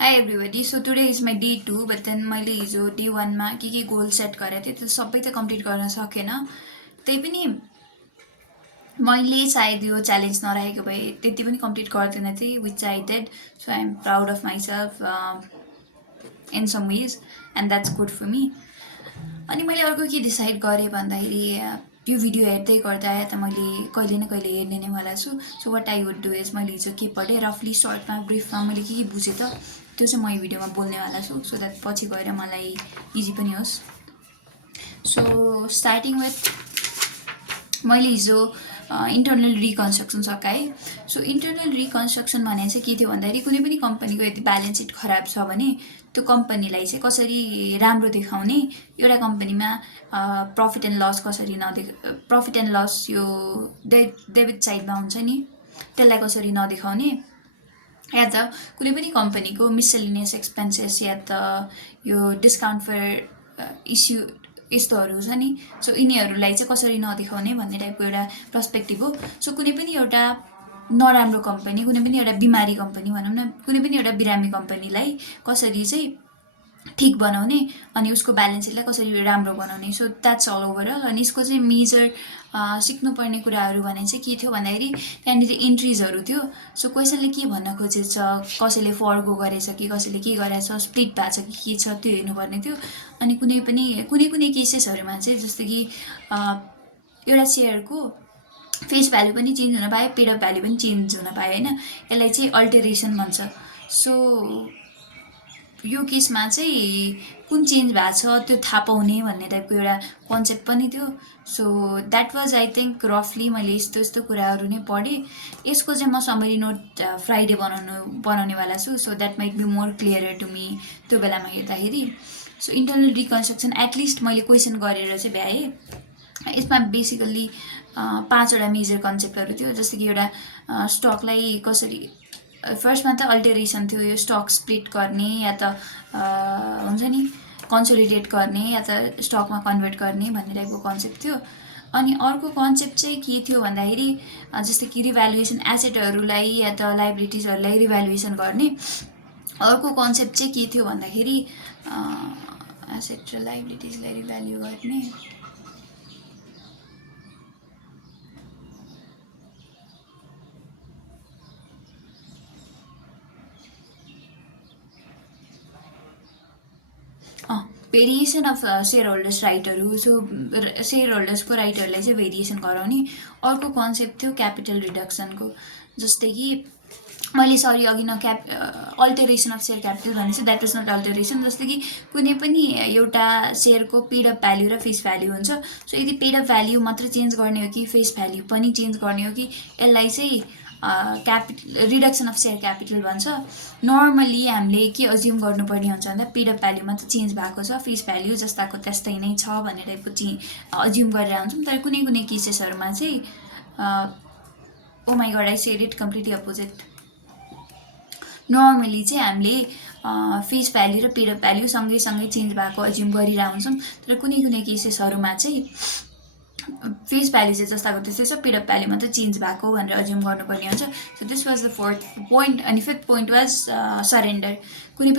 Hi everybody. So today is my day 2, but then मैले हिजो day 1 मा के गोल सेट गरेको थिएँ त्यो सबै त कम्प्लिट गर्न सकेन। त्यही पनि मैले सायद यो च्यालेन्ज नरहेको भए त्यति पनि कम्प्लिट गर्दैन थिएँ which I did. So I am proud of myself in some ways and that's good for me. अनि मैले अर्को के डिसाइड गरेँ भन्दाखेरि यो भिडियो हेर्दै गर्दा त मैले कहिले न कहिले हेर्ने नै वाला छु। So what I would do is मैले हिजो के पढेँ रफली सर्टमा ब्रिफमा मैले के बुझेँ त त्यो चाहिँ म यो भिडियोमा बोल्नेवाला छु सो द्याट पछि गएर मलाई इजी पनि होस्। सो स्टार्टिङ विथ मैले हिजो इन्टरनल रिकन्स्ट्रक्सन सकाएँ। सो इन्टरनल रिकन्स्ट्रक्सन भने चाहिँ के थियो भन्दाखेरि कुनै पनि कम्पनीको यदि ब्यालेन्स सिट खराब छ भने त्यो कम्पनीलाई चाहिँ कसरी राम्रो देखाउने, एउटा कम्पनीमा प्रफिट एन्ड लस कसरी प्रफिट एन्ड लस यो डेबिट साइडमा हुन्छ नि त्यसलाई कसरी नदेखाउने, या त कुनै पनि कम्पनीको मिसलिनियस एक्सपेन्सेस या त यो डिस्काउन्ट फर इस्यु यस्तोहरू छ नि सो यिनीहरूलाई चाहिँ कसरी नदेखाउने भन्ने टाइपको एउटा पर्सपेक्टिभ हो। सो कुनै पनि एउटा नराम्रो कम्पनी, कुनै पनि एउटा बिमारी कम्पनी भनौँ न, कुनै पनि एउटा बिरामी कम्पनीलाई कसरी चाहिँ ठिक बनाउने अनि उसको ब्यालेन्स सिटलाई कसरी राम्रो बनाउने। So that's all overall. अनि यसको चाहिँ मेजर सिक्नुपर्ने कुराहरू भने चाहिँ के थियो भन्दाखेरि त्यहाँनिर इन्ट्रिजहरू थियो। सो क्वेसनले के भन्न खोजेछ, कसैले फर्गो गरेछ कि कसैले के गरेछ, स्प्लिट भएको छ कि के छ त्यो हेर्नुपर्ने थियो। अनि कुनै केसेसहरूमा चाहिँ जस्तो कि एउटा सेयरको फेस भ्यालु पनि चेन्ज हुन पायो, पेड अफ भ्यालु पनि चेन्ज हुन पायो होइन, यसलाई चाहिँ अल्टरेसन भन्छ। सो यो केसमा चाहिँ कुन चेन्ज भएको छ त्यो थाहा पाउने भन्ने टाइपको एउटा कन्सेप्ट पनि थियो। So that was I think रफली मैले यस्तो कुराहरू नै पढेँ। यसको चाहिँ म समरी नोट फ्राइडे बनाउनेवाला छु। So that might be more clearer to me त्यो बेलामा हेर्दाखेरि। सो इन्टरनल रिकन्स्ट्रक्सन एटलिस्ट मैले क्वेसन गरेर चाहिँ भ्याएँ। यसमा बेसिकल्ली 5वटा मेजर कन्सेप्टहरू थियो। जस्तो कि एउटा स्टकलाई कसरी, फर्स्टमा त अल्टरेसन थियो, यो स्टक स्प्लिट गर्ने या त हुन्छ नि कन्सोलिडेट गर्ने या त स्टकमा कन्भर्ट गर्ने भन्ने टाइपको कन्सेप्ट थियो। अनि अर्को कन्सेप्ट चाहिँ के थियो भन्दाखेरि जस्तो कि रिभ्यालुएसन, एसेटहरूलाई या त लाइबिलिटिजहरूलाई रिभ्यालुएसन गर्ने। अर्को कन्सेप्ट चाहिँ के थियो भन्दाखेरि एसेट र लाइबिलिटिजलाई रिभ्याल्यु गर्ने। भेरिएसन अफ सेयर होल्डर्स राइटहरू। सो सेयर होल्डर्सको राइटहरूलाई चाहिँ भेरिएसन गराउने। अर्को कन्सेप्ट थियो क्यापिटल रिडक्सनको। जस्तै कि मैले अघि न अल्टरेसन अफ सेयर क्यापिटल भनेपछि द्याट वाज नट अल्टरेसन। जस्तै कि कुनै पनि एउटा सेयरको पेड अफ भ्याल्यु र फेस भ्याल्यु हुन्छ। सो यदि पेड अफ भ्याल्यु मात्र चेन्ज गर्ने हो कि फेस भ्याल्यु पनि चेन्ज गर्ने हो कि यसलाई चाहिँ रिडक्सन अफ सेयर क्यापिटल भन्छ। नर्मली हामीले के अज्युम गर्नुपर्ने हुन्छ भन्दा पेड अफ भ्याल्यु मात्र चेन्ज भएको छ, फेस भ्याल्यु जस्ताको त्यस्तै नै छ भन्ने टाइपको अज्युम गरेर हुन्छौँ। तर कुनै केसेसहरूमा चाहिँ oh my god I said it completely opposite. Normally चाहिँ हामीले फेस भ्याल्यु र पेड अफ भ्याल्यु सँगै चेन्ज भएको अज्युम गरिरहेको हुन्छौँ। तर कुनै केसेसहरूमा चाहिँ फेस भ्याल्यु चाहिँ जस्ताको त्यस्तै छ, पेड अफ भ्याल्यु मात्र चेन्ज भएको भनेर अज्युम गर्नुपर्ने हुन्छ। So this was the 4th point. अनि 5th पोइन्ट वाज सरेन्डर। कुनै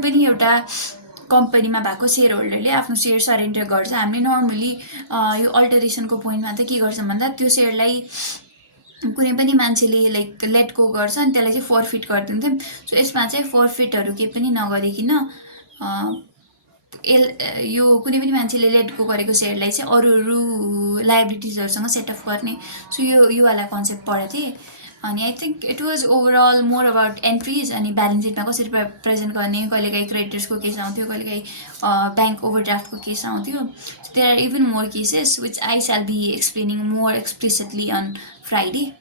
पनि एउटा कम्पनीमा भएको सेयर होल्डरले आफ्नो सेयर सरेन्डर गर्छ। हामीले नर्मली यो अल्टरेसनको पोइन्टमा त के गर्छौँ भन्दा त्यो सेयरलाई कुनै पनि मान्छेले लाइक लेट गो गर्छ अनि त्यसलाई चाहिँ फरफिट गरिदिन्थ्यौँ। सो यसमा चाहिँ फरफिटहरू केही पनि नगरिकन यो कुनै पनि मान्छेले लेट गो गरेको सेयरलाई चाहिँ अरू लाइबिलिटिजहरूसँग सेटअप गर्ने। सो यो वाला कन्सेप्ट पढेको थिएँ। अनि I think it was overall more about entries अनि ब्यालेन्स सिटमा कसरी प्रेजेन्ट गर्ने। कहिलेकाहीँ क्रेडिटर्सको केस आउँथ्यो, कहिलेकाहीँ ब्याङ्क ओभरड्राफ्टको केस आउँथ्यो। There are even more cases which I shall be explaining more explicitly on Friday.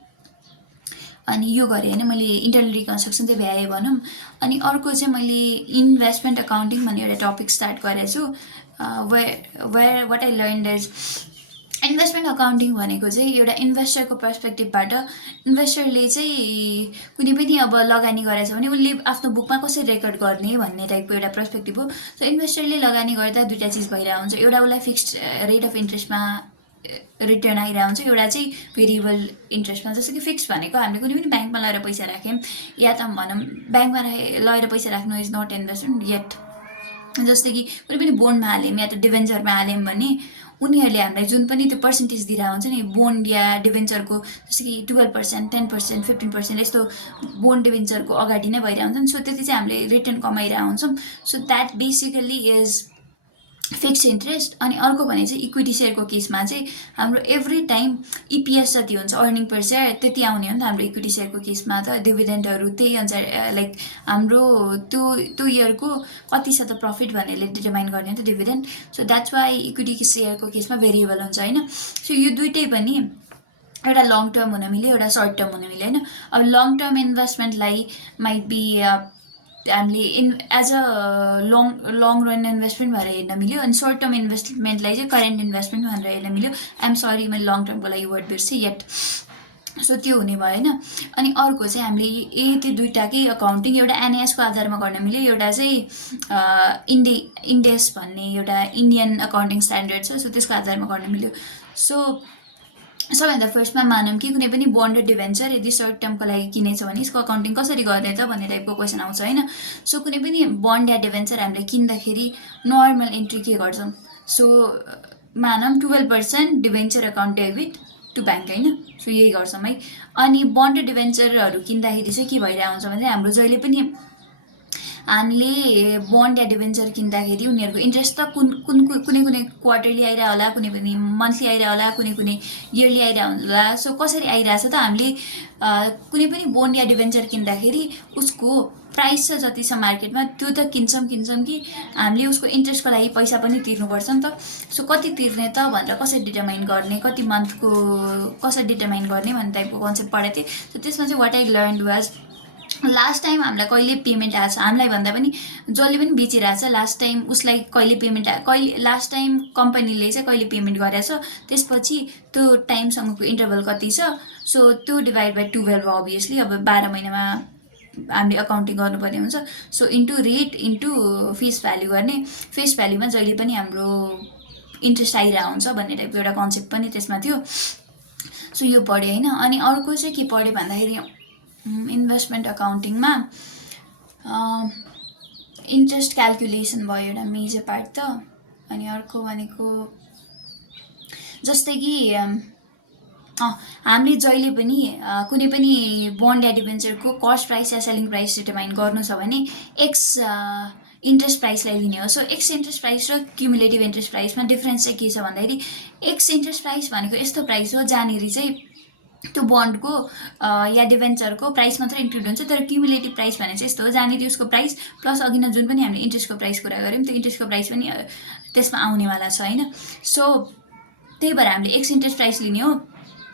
अनि यो गरेँ होइन मैले इन्टरनल रिकन्स्ट्रक्सन चाहिँ भ्याएँ भनौँ। अनि अर्को चाहिँ मैले इन्भेस्टमेन्ट अकाउन्टिङ भन्ने एउटा टपिक स्टार्ट गरेको छु। Where what I learn is investment accounting भनेको चाहिँ एउटा इन्भेस्टरको पर्सपेक्टिभबाट इन्भेस्टरले चाहिँ कुनै पनि अब लगानी गरेछ भने उसले आफ्नो बुकमा कसरी रेकर्ड गर्ने भन्ने टाइपको एउटा पर्सपेक्टिभ हो। सो इन्भेस्टरले लगानी गर्दा दुईवटा चिज भइरहेको हुन्छ। एउटा उसलाई फिक्स्ड रेट अफ इन्ट्रेस्टमा रिटर्न आइरहेको हुन्छ, एउटा चाहिँ भेरिएबल इन्ट्रेस्टमा। जस्तो कि फिक्स भनेको हामीले कुनै पनि ब्याङ्कमा लगेर पैसा राख्यौँ, या त भनौँ ब्याङ्कमा लगेर पैसा राख्नु इज नट इन्भेस्टमेन्ट येट। जस्तै कि कुनै पनि बोन्डमा हाल्यौँ या त डिभेन्चरमा हाल्यौँ भने उनीहरूले हामीलाई जुन पनि त्यो पर्सेन्टेज दिइरहेको हुन्छ नि बोन्ड या डिभेन्चरको, जस्तो कि 12%, 10%, 15% यस्तो बोन्ड डिभेन्चरको अगाडि नै भइरहेको हुन्छ नि। सो त्यति चाहिँ हामीले रिटर्न कमाइरहेको हुन्छौँ। So that basically is fix interest. अनि अर्को भने चाहिँ इक्विटी सेयरको केसमा चाहिँ हाम्रो एभ्री टाइम इपिएस जति हुन्छ अर्निङ पर सेयर त्यति आउने हो नि त हाम्रो इक्विटी सेयरको केसमा त। डिभिडेन्डहरू त्यही अनुसार लाइक हाम्रो त्यो इयरको कति छ त प्रफिट भन्नेले डिटर्माइन गर्ने हो नि त dividend. So that's why equity सेयरको केसमा भेरिएबल हुन्छ होइन। सो यो दुइटै पनि एउटा लङ टर्म हुन मिल्यो, एउटा सर्ट टर्म हुन मिल्यो होइन। अब लङ टर्म इन्भेस्टमेन्टलाई माइट बी हामीले as a long run investment भनेर हेर्न मिल्यो, अनि सर्ट टर्म इन्भेस्टमेन्टलाई चाहिँ करेन्ट इन्भेस्टमेन्ट भनेर हेर्न मिल्यो। आइएम सरी मैले लङ टर्मको लागि वर्ड बिर्सेँ येट। सो त्यो हुने भयो होइन। अनि अर्को चाहिँ हामीले त्यो दुइटाकै अकाउन्टिङ एउटा एनएएसको आधारमा गर्न मिल्यो, एउटा चाहिँ इन्डेस भन्ने एउटा इन्डियन अकाउन्टिङ स्ट्यान्डर्ड छ, सो त्यसको आधारमा गर्न मिल्यो। सो सबैभन्दा फर्स्टमा मानौँ कि कुनै पनि बोन्ड र डिभेन्चर यदि सर्ट टर्मको लागि किनेछ भने यसको अकाउन्टिङ कसरी गर्ने त भन्ने टाइपको क्वेसन आउँछ होइन। सो कुनै पनि बोन्ड या डिभेन्चर हामीले किन्दाखेरि नर्मल एन्ट्री के गर्छौँ, सो मानौँ 12% debenture account debit to bank होइन। सो यही गर्छौँ है। अनि बोन्ड र डिभेन्चरहरू किन्दाखेरि चाहिँ के भइरहेको हुन्छ भने हाम्रो जहिले पनि हामीले बोन्ड या डिभेन्चर किन्दाखेरि उनीहरूको इन्ट्रेस्ट त कुनै क्वार्टरली आइरह होला, कुनै पनि मन्थली आइरह होला, कुनै इयरली आइरह होला। सो कसरी आइरहेछ त हामीले कुनै पनि बोन्ड या डिभेन्चर किन्दाखेरि उसको प्राइस छ जति छ मार्केटमा त्यो त किन्छौँ कि हामीले उसको इन्ट्रेस्टको लागि पैसा पनि तिर्नुपर्छ नि त। सो कति तिर्ने त भनेर कसरी डिटर्माइन गर्ने, कति मन्थको कसरी डिटर्माइन गर्ने भन्ने टाइपको कन्सेप्ट पढेको थिएँ। सो त्यसमा चाहिँ what I learn was last time हामीलाई कहिले पेमेन्ट आएको छ, हामीलाई भन्दा पनि जसले पनि बेचिरहेको छ लास्ट टाइम उसलाई कहिले पेमेन्ट कहिले लास्ट टाइम कम्पनीले चाहिँ कहिले पेमेन्ट गरेछ, त्यसपछि त्यो टाइमसँगको इन्टरभल कति छ। सो त्यो डिभाइड बाई 12 अभियसली अब 12 महिनामा हामीले अकाउन्टिङ गर्नुपर्ने हुन्छ। So into rate into face value गर्ने, फेस भ्याल्युमा जहिले पनि हाम्रो इन्ट्रेस्ट आइरहेको हुन्छ भन्ने टाइपको एउटा कन्सेप्ट पनि त्यसमा थियो। सो यो पढ्यो होइन। अनि अर्को चाहिँ के पढ्यो भन्दाखेरि इन्भेस्टमेन्ट अकाउन्टिङमा इन्ट्रेस्ट क्यालकुलेसन भयो एउटा मेजर पार्ट त। अनि अर्को भनेको जस्तै कि हामीले जहिले पनि कुनै पनि बोन्ड या डिभेन्चरको कस्ट प्राइस या सेलिङ प्राइस डिटर्माइन गर्नु छ भने एक्स इन्ट्रेस्ट प्राइसलाई लिने हो। सो एक्स इन्ट्रेस्ट प्राइस र क्युमुलेटिभ इन्ट्रेस्ट प्राइसमा डिफ्रेन्स चाहिँ के छ भन्दाखेरि एक्स इन्ट्रेस्ट प्राइस भनेको यस्तो प्राइस हो जहाँनिर चाहिँ त्यो बोन्डको या डिभेन्चरको प्राइस मात्र इन्क्लुड हुन्छ, तर क्युमुलेटिभ प्राइस भने चाहिँ यस्तो हो जहाँनिर उसको प्राइस प्लस अघि न जुन पनि हामीले इन्ट्रेस्टको प्राइस कुरा गऱ्यौँ त्यो इन्ट्रेस्टको प्राइस पनि त्यसमा आउनेवाला छ होइन। सो त्यही भएर हामीले एक्स इन्ट्रेस्ट प्राइस लिने हो।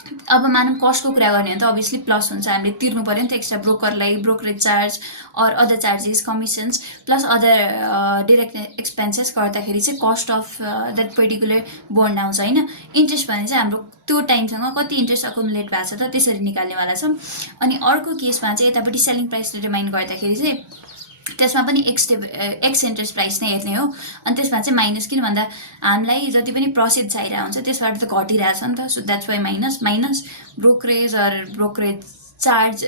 अब मानौँ कस्टको कुरा गर्ने हो त अभियसली प्लस हुन्छ, हामीले तिर्नु पऱ्यो नि त एक्स्ट्रा ब्रोकरलाई brokerage charge or other charges commissions plus other direct expenses गर्दाखेरि चाहिँ cost of that particular bond आउँछ होइन। इन्ट्रेस्ट भने चाहिँ हाम्रो त्यो टाइमसँग कति इन्ट्रेस्ट अकुमुलेट भएको छ त त्यसरी निकाल्नेवाला छौँ। अनि अर्को केसमा चाहिँ यतापट्टि सेलिङ प्राइस डिटर्माइन गर्दाखेरि चाहिँ त्यसमा पनि एक्स इन्ट्रेस्ट प्राइस नै हेर्ने हो। अनि त्यसमा चाहिँ माइनस, किन भन्दा हामीलाई जति पनि प्रसिड चाहिरहेको हुन्छ त्यसबाट त घटिरहेछ नि त। So that's y minus brokerage brokerage charge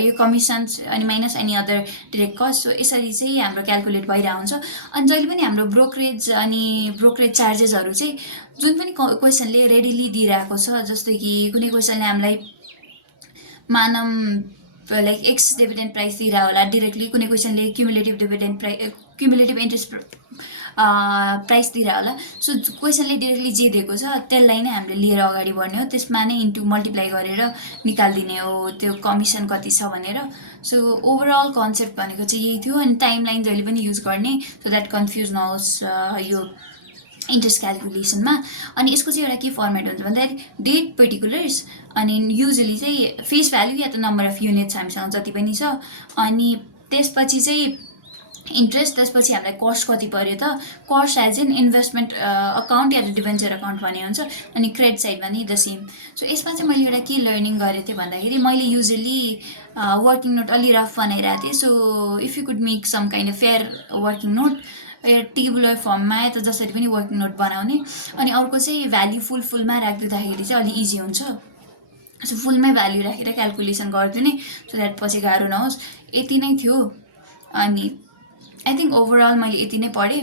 यो कमिसन्स अनि minus any other direct cost. So यसरी चाहिँ हाम्रो क्यालकुलेट भइरहेको हुन्छ। अनि जहिले पनि हाम्रो ब्रोकरेज अनि ब्रोकरेज चार्जेसहरू चाहिँ जुन पनि क्वेसनले रेडिली दिइरहेको छ, जस्तो कि कुनै क्वेसनले हामीलाई मानौँ लाइक एक्स डिभिडेन्ड प्राइस दिइरहेको होला डिरेक्टली, कुनै क्वेसनले क्युमुलेटिभ इन्ट्रेस्ट प्राइस दिइरहेको होला। सो क्वेसनले डिरेक्टली जे दिएको छ त्यसलाई नै हामीले लिएर अगाडि बढ्ने हो, त्यसमा नै इन्टु मल्टिप्लाई गरेर निकालिदिने हो त्यो कमिसन कति छ भनेर। सो ओभरअल कन्सेप्ट भनेको चाहिँ यही थियो। अनि टाइम लाइन जहिले पनि युज गर्ने सो द्याट कन्फ्युज नहोस् यो इन्ट्रेस्ट क्यालकुलेसनमा। अनि यसको चाहिँ एउटा के फर्मेट हुन्छ भन्दाखेरि डेट पर्टिकुलर्स अनि युजली चाहिँ फेस भ्याल्यु या त नम्बर अफ युनिट्स हामीसँग जति पनि छ, अनि त्यसपछि चाहिँ इन्ट्रेस्ट, त्यसपछि हामीलाई कस्ट कति पऱ्यो त, cost as in investment account या त डिभेन्चर अकाउन्ट भन्ने हुन्छ, अनि क्रेडिट साइड भने द सेम। सो यसमा चाहिँ मैले एउटा के लर्निङ गरेको थिएँ भन्दाखेरि मैले युजली वर्किङ नोट अलि रफ बनाइरहेको थिएँ। So if you could make some kind of fair working note tabular फर्ममा या त जसरी पनि वर्किङ नोट बनाउने, अनि अर्को चाहिँ भ्याल्यु फुलमा राखिदिँदाखेरि चाहिँ अलि इजी हुन्छ। सो फुलमै भ्याल्यु राखेर क्यालकुलेसन गरिदिने, सो द्याट पछि गाह्रो नहोस्। यति नै थियो। अनि आई थिङ्क ओभरअल मैले यति नै पढेँ।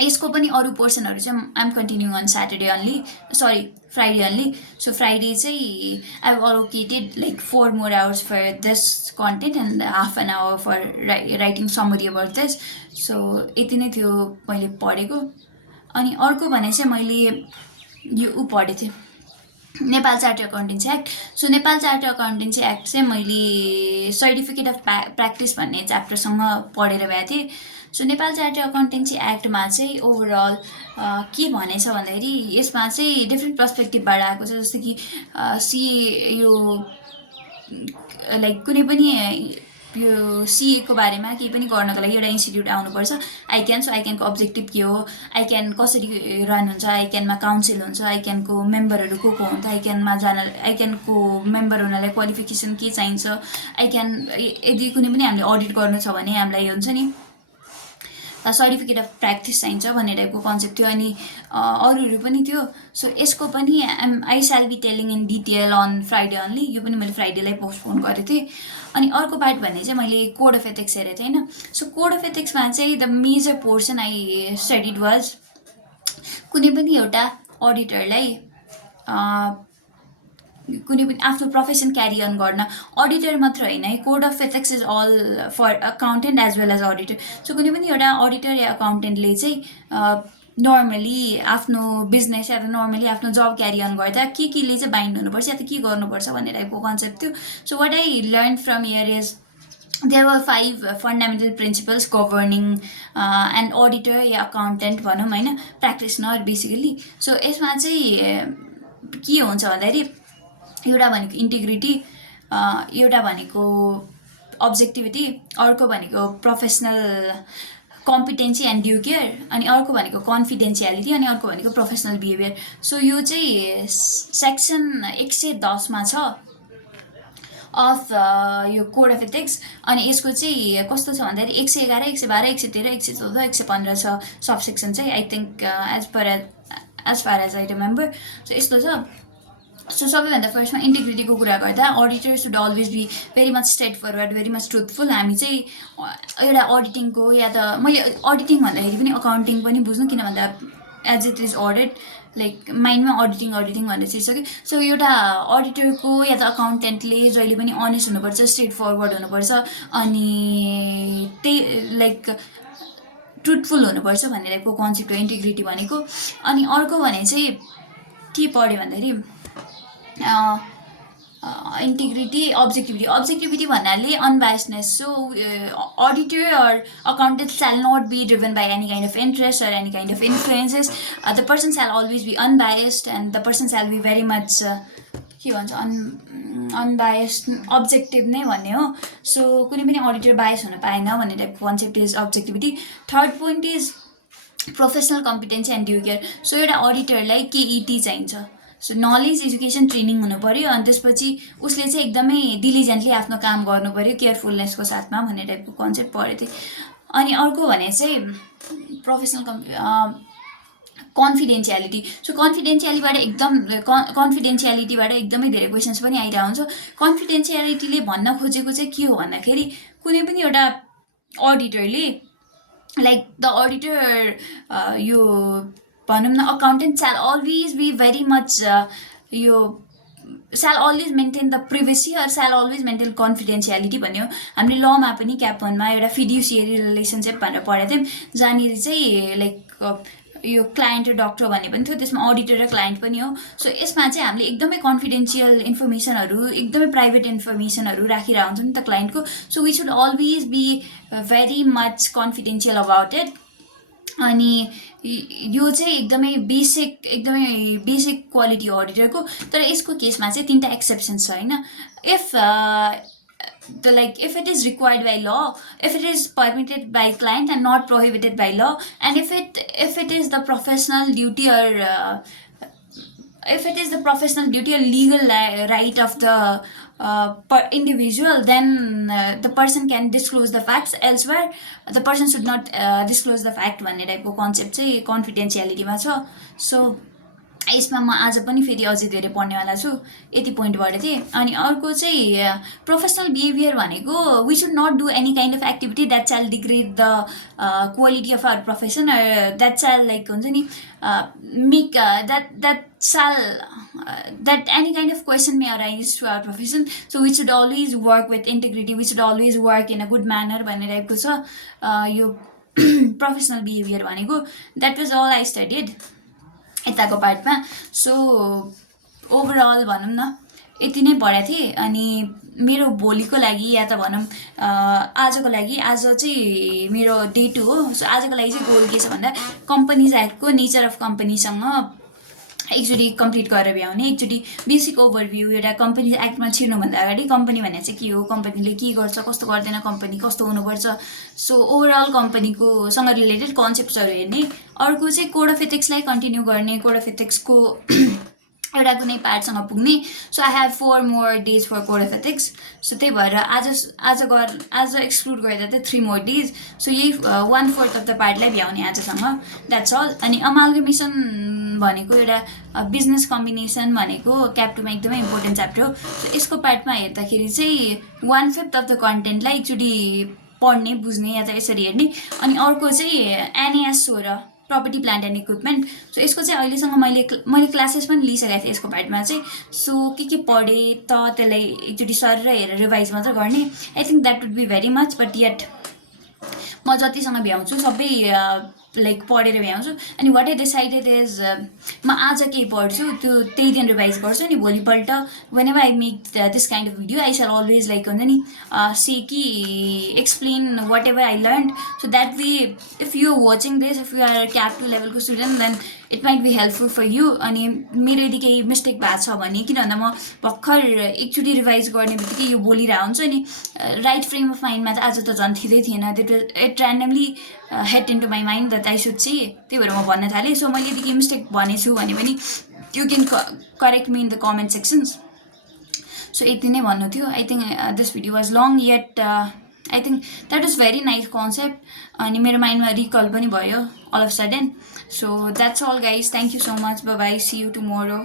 यसको पनि अरू पोर्सनहरू चाहिँ I'm continuing on Saturday only, sorry Friday only. So Friday चाहिँ I have allocated like 4 more hours for this content and half an hour for writing summary about this. So यति नै थियो मैले पढेको। अनि अर्को भने चाहिँ मैले यो पढेको थिएँ, Nepal chartered accountancy act. So Nepal chartered accountancy act चाहिँ मैले सर्टिफिकेट अफ प्र्याक्टिस भन्ने च्याप्टरसँग पढेर भ्याएको थिएँ। सो नेपाल चार्टर्ड अकाउन्टेन्सी एक्टमा चाहिँ ओभरअल के भनेछ भन्दाखेरि यसमा चाहिँ डिफ्रेन्ट पर्सपेक्टिभबाट आएको छ। जस्तो कि सिए यो लाइक कुनै पनि यो सिएको बारेमा केही पनि गर्नको लागि एउटा इन्स्टिट्युट आउनुपर्छ। आइक्यान, सो आइक्यानको अब्जेक्टिभ के हो, आइक्यान कसरी रन हुन्छ, आइक्यानमा काउन्सिल हुन्छ, आइक्यानको मेम्बरहरू को हुन्छ, आइक्यानमा आइक्यानको मेम्बर हुनलाई क्वालिफिकेसन के चाहिन्छ, आइक्यान यदि कुनै पनि हामीले अडिट गर्नु छ भने हामीलाई हुन्छ नि सर्टिफिकेट अफ प्र्याक्टिस चाहिन्छ भन्ने टाइपको कन्सेप्ट थियो। अनि अरूहरू पनि थियो। सो यसको पनि I shall be telling in detail on Friday only. यो पनि मैले फ्राइडेलाई पोस्टपोन गरेको थिएँ। अनि अर्को पार्ट भन्ने चाहिँ मैले कोड अफ एथिक्स हेरेको थिएँ होइन। सो कोड अफ एथिक्समा चाहिँ the major portion I studied was कुनै पनि एउटा अडिटरलाई कुनै पनि आफ्नो प्रोफेसन क्यारी अन गर्न, अडिटर मात्र होइन है, code of ethics is all for accountant as well as auditor. So कुनै पनि एउटा अडिटर या अकाउन्टेन्टले चाहिँ नर्मली आफ्नो बिजनेस या त नर्मली आफ्नो जब क्यारी अन गर्दा केले चाहिँ बाइन्ड हुनुपर्छ या त के गर्नुपर्छ भन्ने टाइपको कन्सेप्ट थियो। So what I learn from here is there were 5 fundamental principles governing an auditor या अकाउन्टेन्ट भनौँ होइन, प्र्याक्टिसनर बेसिकली। सो यसमा चाहिँ के हुन्छ भन्दाखेरि एउटा भनेको इन्टिग्रिटी, एउटा भनेको अब्जेक्टिभिटी, अर्को भनेको professional competency and due care, अनि अर्को भनेको कन्फिडेन्सियालिटी, अनि अर्को भनेको प्रोफेसनल बिहेभियर। सो यो चाहिँ सेक्सन 110 छ अफ यो कोड अफ एथिक्स। अनि यसको चाहिँ कस्तो छ भन्दाखेरि 111, 112, 113, 114, 115 छ सबसेक्सन चाहिँ, I think as far as I remember. So यस्तो छ। सो सबैभन्दा फर्स्टमा इन्टिग्रिटीको कुरा गर्दा auditor should always be very much straightforward, very much truthful. हामी चाहिँ एउटा अडिटिङको या त मैले अडिटिङ भन्दाखेरि पनि अकाउन्टिङ पनि बुझ्नु, किन भन्दा as it is audit like माइन्डमा अडिटिङ भन्ने चिज छ कि। सो एउटा अडिटरको या त अकाउन्टेन्टले जहिले पनि अनेस्ट हुनुपर्छ, स्ट्रेट फरवर्ड हुनुपर्छ, अनि त्यही लाइक ट्रुथफुल हुनुपर्छ भन्ने टाइपको कन्सेप्ट हो इन्टिग्रिटी भनेको। अनि अर्को भने चाहिँ के पढ्यो भन्दाखेरि इन्टिग्रिटी, अब्जेक्टिभिटी भन्नाले unbiasedness. So auditor or accountant shall not be driven by any kind of interest or any kind of influences. The person shall always be unbiased and the person shall be very much के भन्छ unbiased, objective नै भन्ने हो। So कुनै पनि auditor bias हुन पाएन भन्ने टाइपको concept is objectivity. Third point is professional competency and due care. So एउटा अडिटरलाई केइटी चाहिन्छ, सो नलेज एजुकेसन ट्रेनिङ हुनु पऱ्यो, अनि त्यसपछि उसले चाहिँ एकदमै डिलिजेन्टली आफ्नो काम गर्नु पऱ्यो केयरफुलनेसको साथमा भन्ने टाइपको कन्सेप्ट पढेको थिएँ। अनि अर्को भने चाहिँ प्रोफेसनल कन्फिडेन्सियालिटी। सो कन्फिडेन्सियालिटीबाट एकदमै धेरै क्वेसन्स पनि आइरहेको हुन्छ। कन्फिडेन्सियालिटीले भन्न खोजेको चाहिँ के हो भन्दाखेरि कुनै पनि एउटा अडिटरले लाइक द अडिटर यो भनौँ न अकाउन्टेन्ट स्याल अलवेज बी भेरी मच यो स्याल अलवेज मेन्टेन द प्रिभेसी अर स्याल अलवेज मेन्टेन कन्फिडेन्सियालिटी भन्यो। हामीले लमा पनि क्याप 1मा एउटा फिड्युसियरी रिलेसनसिप भनेर पढेको थियौँ, जहाँनिर चाहिँ लाइक यो क्लाइन्ट र डक्टर भन्ने पनि थियो, त्यसमा अडिटर र क्लाइन्ट पनि हो। सो यसमा चाहिँ हामीले एकदमै कन्फिडेन्सियल इन्फर्मेसनहरू, एकदमै प्राइभेट इन्फर्मेसनहरू राखिरहेको हुन्छ नि त क्लाइन्टको। So we should always be very much confidential about it. अनि यो चाहिँ एकदमै बेसिक क्वालिटी हो अडिटरको। तर यसको केसमा चाहिँ 3टा एक्सेप्सन्स छ होइन। if it is required by law, if it is permitted by client and not prohibited by law, and if it is the professional duty or if it is the professional duty or legal right of the per individual, then the person can disclose the facts. Elsewhere, the person should not disclose the fact भन्ने टाइपको concept चाहिँ कन्फिडेन्सियालिटीमा छ. So यसमा म आज पनि फेरि अझै धेरै पढ्नेवाला छु. यति पोइन्ट भएर थिएँ. अनि अर्को चाहिँ प्रोफेसनल बिहेभियर भनेको we should not do any kind of activity that shall degrade the quality of our profession, that shall like हुन्छ नि make that shall that any kind of question may arise to our profession. So we should always work with integrity, we should always work in a good manner भन्ने टाइपको छ यो professional behaviour भनेको. That was all I studied यताको पार्टमा. So overall भनौँ न यति नै पढाएको थिएँ. अनि मेरो भोलिको लागि या त भनौँ आजको लागि, आज चाहिँ मेरो डे 2 हो. सो आजको लागि चाहिँ गोल के छ भन्दा कम्पनिज एक्टको नेचर अफ कम्पनीसँग एकचोटि कम्प्लिट गरेर भ्याउने, एकचोटि बेसिक ओभरभ्यू. एउटा कम्पनी एक्टमा छिर्नुभन्दा अगाडि कम्पनी भन्ने चाहिँ के हो, कम्पनीले के गर्छ, कस्तो गर्दैन, कम्पनी कस्तो हुनुपर्छ, सो ओभरअल कम्पनीको सँग रिलेटेड कन्सेप्ट्सहरू हेर्ने. अर्को चाहिँ कोड अफ एथिक्सलाई कन्टिन्यू गर्ने, कोड अफ एथिक्सको एउटा कुनै पार्टसँग पुग्ने. So I have 4 more days for code of ethics. So त्यही भएर आज एक्सक्लुड गरेर चाहिँ 3 मोर डेज. सो यही 1/4 अफ द पार्टलाई भ्याउने आजसँग. That's all. अनि अमालगमेसन भनेको एउटा बिजनेस कम्बिनेसन भनेको क्याप 2मा एकदमै इम्पोर्टेन्ट च्याप्टर हो. सो यसको पार्टमा हेर्दाखेरि चाहिँ 1/5 अफ द कन्टेन्टलाई एकचोटि पढ्ने, बुझ्ने या त यसरी हेर्ने. अनि अर्को चाहिँ एनएएस 16 property plant and equipment. So यसको चाहिँ अहिलेसँग मैले क्लासेस पनि लिइसकेको थिएँ यसको पार्टमा चाहिँ. सो के पढेँ त त्यसलाई एकचोटि सर हेरेर रिभाइज मात्र गर्ने. I think that would be very much. But yet म जतिसँग भ्याउँछु सबै लाइक पढेर भ्याउँछु. अनि वाट आई डिसाइडेड इज म आज केही पढ्छु त्यो त्यही दिन रिभाइज गर्छु. अनि भोलिपल्ट whenever I make this kind of video I shall always like हुन्छ नि से कि explain whatever I learn. So that way if you are watching this, if you are CAP 2 लेभलको student, then it might be helpful for you. अनि मेरो यदि केही mistake भएको छ भने, किन भन्दा म भर्खर एकचोटि रिभाइज गर्ने बित्तिकै यो बोलिरहेको हुन्छ नि, राइट फ्रेम अफ माइन्डमा त आज त झन् थिँदै थिएन. It randomly head into my mind that I should C. त्यही भएर म भन्न थालेँ. सो मैले यदि केही मिस्टेक भनेछु भने पनि you can correct me in the comment sections. So यति नै भन्नु थियो. I think this video was long, yet I think that was very nice concept. अनि मेरो माइन्डमा रिकल पनि भयो all of sudden. So that's all guys. Thank you so much. Bye bye. See you tomorrow.